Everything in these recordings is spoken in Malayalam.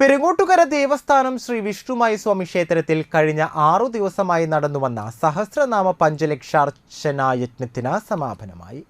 പെരുങ്ങോട്ടുകര ദേവസ്ഥാനം ശ്രീ വിഷ്ണുമായി സ്വാമി ക്ഷേത്രത്തിൽ കഴിഞ്ഞ 6 ദിവസമായി നടന്നുവന്ന സഹസ്രനാമ പഞ്ചലക്ഷാർച്ചന യജ്ഞത്തിന് സമാപനമായി.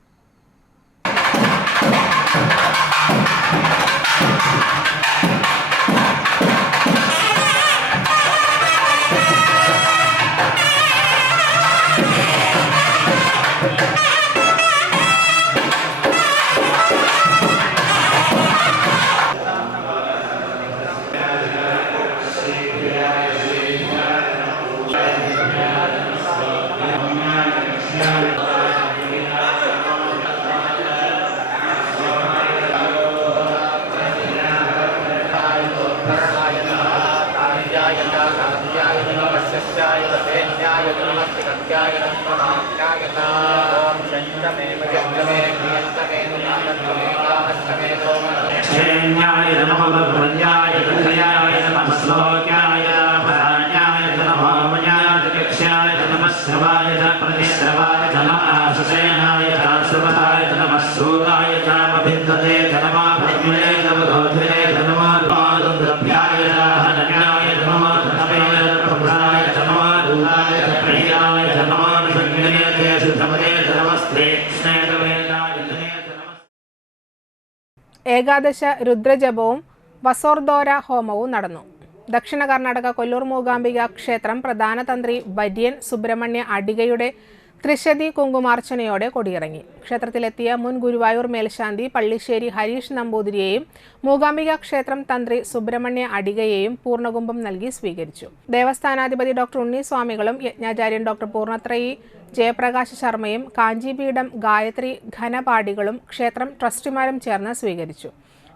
ഏകാദശ രുദ്രജപവും വസോർദോര ഹോമവും നടന്നു. ദക്ഷിണ കർണാടക കൊല്ലൂർ മൂകാംബിക ക്ഷേത്രം പ്രധാന തന്ത്രി വര്യൻ സുബ്രഹ്മണ്യ അടികയുടെ ത്രിശതി കുങ്കുമാർച്ചനയോടെ കൊടിയിറങ്ങി. ക്ഷേത്രത്തിലെത്തിയ മുൻ ഗുരുവായൂർ മേൽശാന്തി പള്ളിശ്ശേരി ഹരീഷ് നമ്പൂതിരിയെയും മൂകാംബിക ക്ഷേത്രം തന്ത്രി സുബ്രഹ്മണ്യ അടികയെയും പൂർണ്ണകുംഭം നൽകി സ്വീകരിച്ചു. ദേവസ്ഥാനാധിപതി ഡോക്ടർ ഉണ്ണിസ്വാമികളും യജ്ഞാചാര്യൻ ഡോക്ടർ പൂർണ്ണത്രയി ജയപ്രകാശ് ശർമ്മയും കാഞ്ചിപീഠം ഗായത്രി ഘനപാഠികളും ക്ഷേത്രം ട്രസ്റ്റിമാരും ചേർന്ന് സ്വീകരിച്ചു.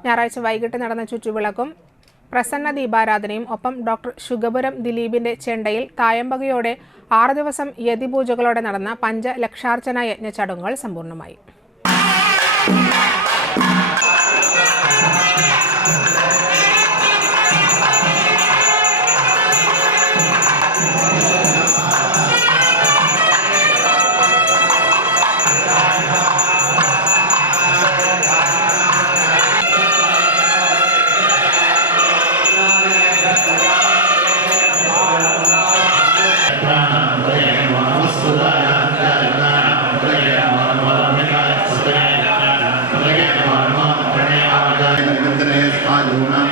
ഞായറാഴ്ച വൈകിട്ട് നടന്ന ചുറ്റുവിളക്കും പ്രസന്ന ദീപാരാധനയും ഒപ്പം ഡോക്ടർ ശുഗപുരം ദിലീപിന്റെ ചെണ്ടയിൽ തായമ്പകയോടെ 6 ദിവസം യതിപൂജകളോടെ നടന്ന പഞ്ചലക്ഷാർച്ചന യജ്ഞ ചടങ്ങുകൾ സമ്പൂർണ്ണമായി. Luna